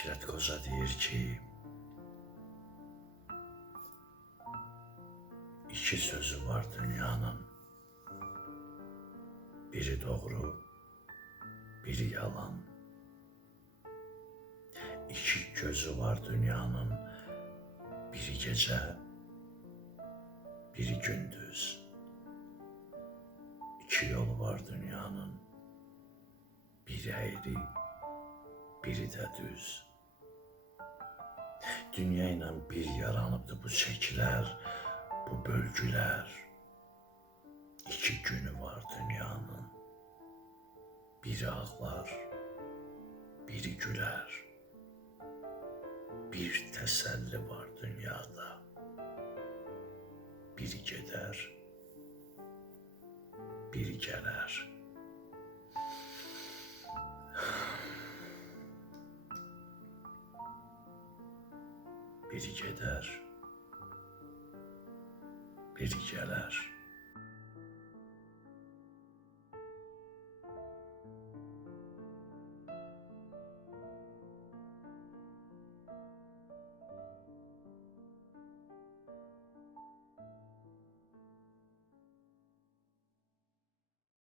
Fikrət Qoca deyir ki, iki sözü var dünyanın. Biri doğru, biri yalan. İki gözü var dünyanın. Biri gece, biri gündüz. İki yolu var dünyanın. Biri eğri, biri de düz. Dünya ilə bir yaranıbdı bu şəklər, bu bölgülər. İki günü var dünyanın. Biri ağlar, biri gülər. Bir təsəlli var dünyada. Biri gedər, biri gələr. Biri gedər, biri gələr.